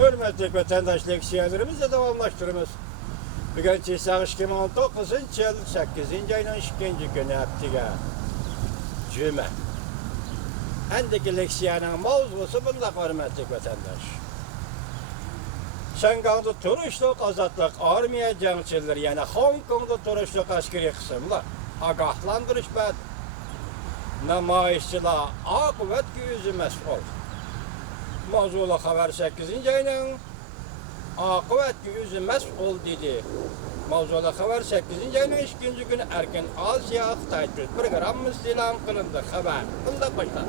Hürmetli vatandaş leksiyalarımızı devamlaştırırız. Bugün Çiğsağış 2019 yıl 8. ayının 2. günü haftiga Cüme. Endeki leksiyanın mavzusu bunda hürmetli vatandaş. Şangang'da turuşluk, azatlık, armiya cangçileri yani Hong Kong'da turuşluk askeri kısımlar agahlandırış bad. Namayişçiler akıbet yüzü mesul. Mavzulu haber 8. ayının akıbet yüzü mesul dedi. Mavzulu haber 8. ayının 2. günü erken Asya Xitay programımız ilan kılındı haber. Bunda başlar.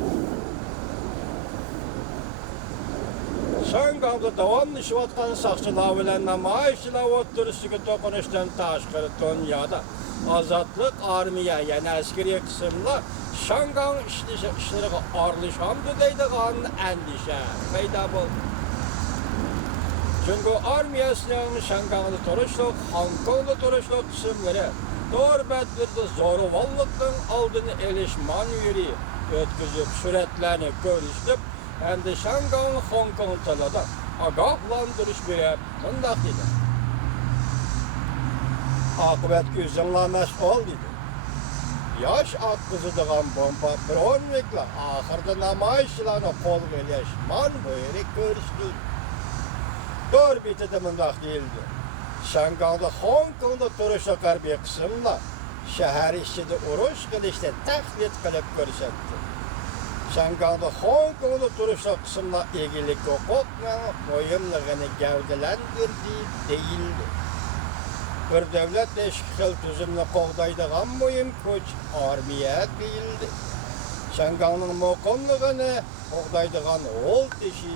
Şangang'da devamlı şuvatkan sakçılar bilen namayişçiler oturuşuki tokunuştan taşkırı dünyada azatlık armiya yani askeri kısımlar Şangang işleri arlışamdı deydiğin endişe peyda buldu. Çünkü armiyasının Şangang'da turuşluk, Hong Kong'da turuşluk kısımları doğru bedbirde zoruvallıktan aldığını eliş manevri ötküzüp süretlerini görüştüp hem de Şangang, Hong Kong talada agahlandırış verip bundak dedi. Akıbet gözünle mesul dedi. Yaş akkızıdığın bomba bir onlukla ahırda namayışçılarına kol geliş man böyle görüştü. Doğru bitidi bundak değildi. Şangang'da Hong Kong'da turuşluklar bir kısımla şehir içinde uruş kılışta taklit kılıp görüşetti. Şangang'da Hong Kong'da turuşluk kısımla ilgili hukukla boyumluğunu gövdelendirdiği değildi. Bir devlet eşkil tüzümle qoğdaydıgan boyum köç armiya değildi. Şangang'ın muqimliğini qoğdaydıgan ol teşi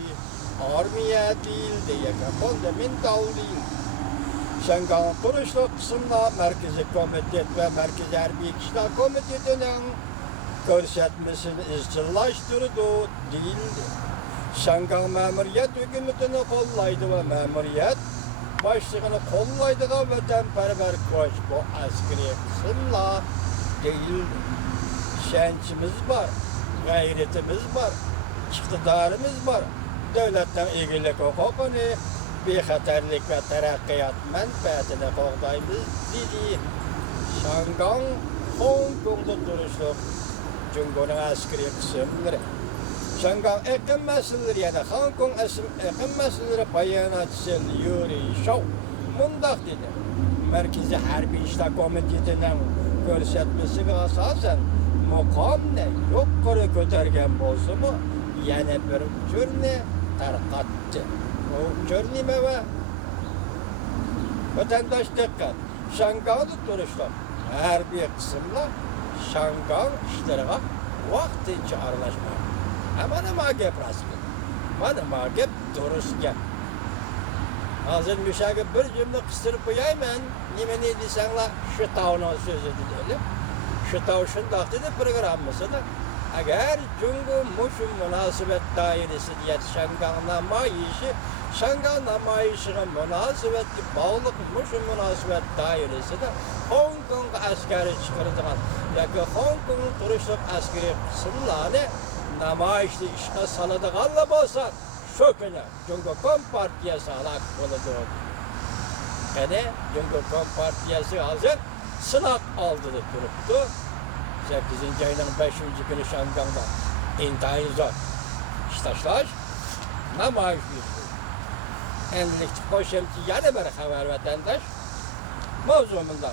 armiya değildi. Fundamental değil. Şangang'ın turuşluk kısımda Merkezi Komitet ve Merkezi Harbi İşler Komiteti'nin görsetmesini izcillaştırdı değildi. Şangang memuriyet hükümetini kollaydı ve memuriyet başlığını kollaydığı vatanperver koç bu askeri kısımla değildi. Şençimiz var, gayretimiz var, iktidarımız var. Devletten ilgili hukukunu bir haterlik ve terakkiyat menfaatine koğdayımız dedi. Şangang, Hong Kong'da duruşluk Cumhur'un askeri kısımları. Şanggang ekim meseleleri yani Hong Kong ekim meseleleri bayanatçısı Yuri Shao mundak dedi. Merkezi Harbi İşler Komiteti'nin görsetmesine asasen mukam ne yukarı götürgen bolsa mu yani bir cürne tarqattı. O cürnime ve vatandaş dikkat. Şanggang'da duruşlar her bir kısımla Şanggang işlerine vaktince arlaşmak. Ama ne gep rasmi. Bana gep duruş gep. Hazır müşahede bir cümle kıstırıp koyayım ben. Ne diysenler şu tavına sözü diyelim. Şu tav şundak dedi programımızı da. Eğer Cumhur Muşum Münasebet Dairesi diye Şanggang namayişi, Şanggang namayişine münasebetli bağlılık Muşum Münasebet Dairesi de Hong Kong askeri çıkarılan, yani Hong Kong'un turuşluk askeri kısımlarını namayişli işine salıdığanla bolsa şöküne Cumhur Kompartiyası alak oladı. Yani Cumhur Kompartiyası hazır sınak aldı da duruptu. 8. ayının 5. günü Şangang'da intihayı zor. İştaşlar namayış yüzü. Endilikçi koşemci yana bir haber vatandaş mevzumunda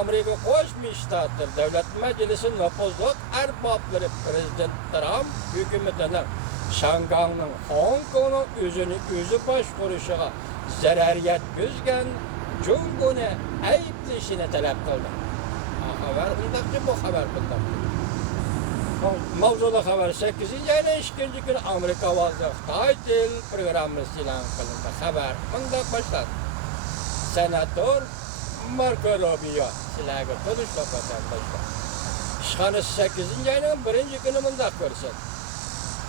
Amerika Koşmuş Ştatlar Devlet Meclisi nüfuzluk erbapları Prezident Trump hükümetine Şangang'ın Hong Kong'un özü başvuruşuna zarar yetkizgen Cumhur'unu ayıplışını talep kıldı. Haber bundakçı bu haber bundakçı. Mevzulu haber 8. ayının 2. günü Amerika Vazı Xitay programı ilan kılındı. Haber bundak başladı. Senatör Marco Rubio silahı konuştu vatandaşlar. İşhanı 8. ayının 1. günü bundak görsen.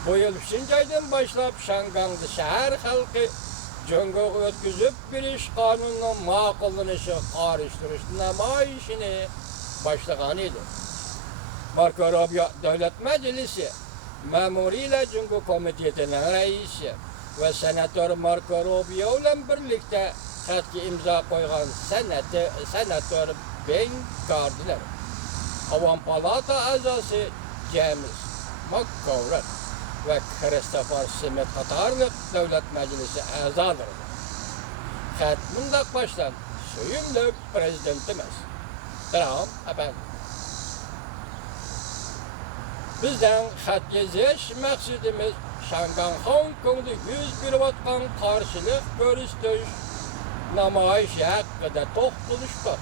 Bu yıl 3. aydan başlayıp Şangang'da şehir halkı Cumhur'u ötküzüp bir iş kanununun mağkullanışı, karıştırış, namayişini başlaganıydı. Marco Rubio Devlet Meclisi memuriyle Cumhur Komiteti'nin reisi ve senatör Marco Rubio ile birlikte xatga imza koygan senatör Ben Cardinal, Avam Palata azası James McGovern ve Christopher Smith Katarlık Devlet Meclisi azadır. Xat mundaq başlan, söyümlü prezidentimiz Trump efendim. Bizden xat yazış maksudimiz Şangan Hong Kong'da 101 vatkan karşılık görüştürüş namayış hakkında topluluşlar.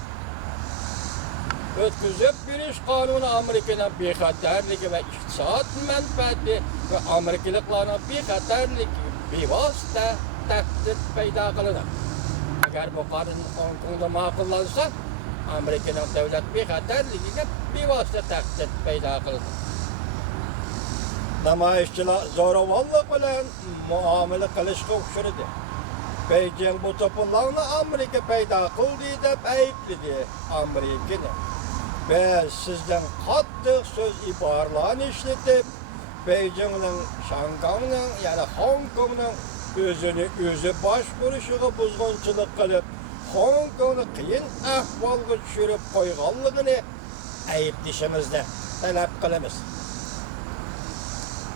Ötküzüp bir iş kanunu Amerika'nın bir xatarligi ve iktisat menfaati ve Amerikalıklarına bir xatarligi bir vasıta takdir peyda kılınır. Eğer bu kanun Hong Kong'da makullansa Amerika'nın devlet bir xatarligiga bir vasıta takdir peyda kılınır. Namayışçılar zoravallık bilen muamele kılışga okşurdu. Beijing bu toplumlarını Amerika peyda kıldı dep ayıpladı Amerika'nı. Ve sizden kattık söz ibarlarını işletip Beijing'in, Şangay'ın yani Hong Kong'un özü başvuruşuğa buzgunçılık kılıp Hong Kong'u kıyın ahvalga düşürüp koyganlığını ayıplaşımızda talep kılımız.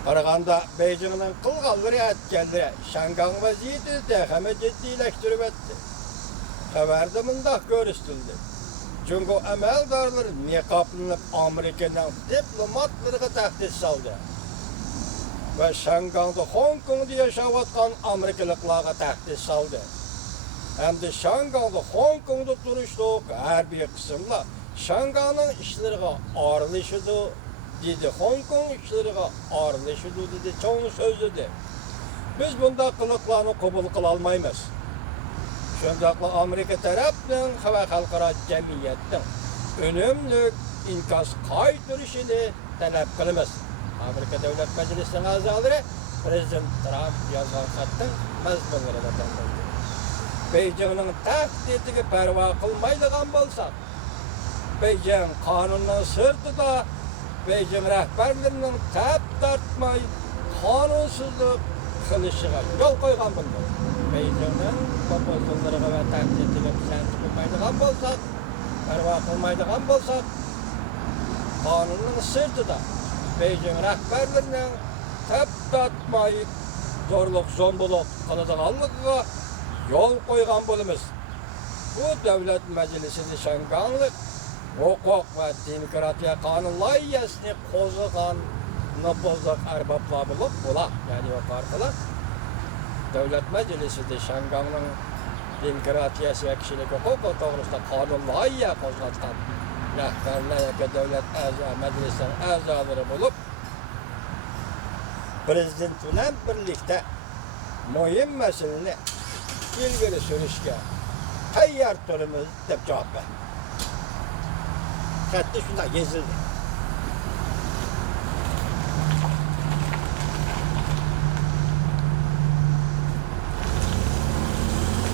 Qaraganda Beijing'in qılğanları etkenleri Şangay vaziyetini tehame ciddileştirip etti. Xabarda mundaq görüstüldü. Çünkü əməldarlar niqablanıp Amerika'nın diplomatlarına təhdid saldı. Ve Şangay'da Hong Kong'da yaşavatkan Amerikalıklarga təhdid saldı. Hem de Şangay'da Hong Kong'da duruşluq her bir kısımla Şangay'ın işlerine ağırlaşıdı. Dedi Hong Kong işlerine ağırlaşıdı dedi, çoğunu söz dedi. Biz bunda kılıklarını kabul kılalmayız. Şundaqla Amerika tarafından ve halkara cemiyetten önemli inkas kaytırışını talep kılımız. Amerika Devlet Meclisi'nin azaları Prezident Trump yazgan xatın mazmunlarına tanıdı. Beijing'in tahdidine perva kılmaydigan bolsak, Beijing kanunun sırtıda Beijing rehberlerinin tep tartmay kanunsuzluk kılışıga yol koygan bunlar. Beijing'in popozullarına ve tahdidine senti kılmaydigan bolsak, perva kılmaydigan bolsak, kanunun sırtıda Beijing rehberlerinin tep tartmay zorluk, zombuluk kılıdıganlığa yol koygan bolumuz. Bu devlet meclisini Şangay'lık hukuk ve demokratiya kanun layihasını kozugan nüfuzluk erbaplar bulup bula, yani o arkalar devlet meclisi de Şangay'ın demokratiyası ve kişilik hukuku doğrusunda kanun layihası kozgatkan rehberler devlet meclisinin azaları bulup prezident bilen birlikte mühim meseleni ilgili sürüşke tayyar turumuz dep cevap ver. Hatta şunda gezildi.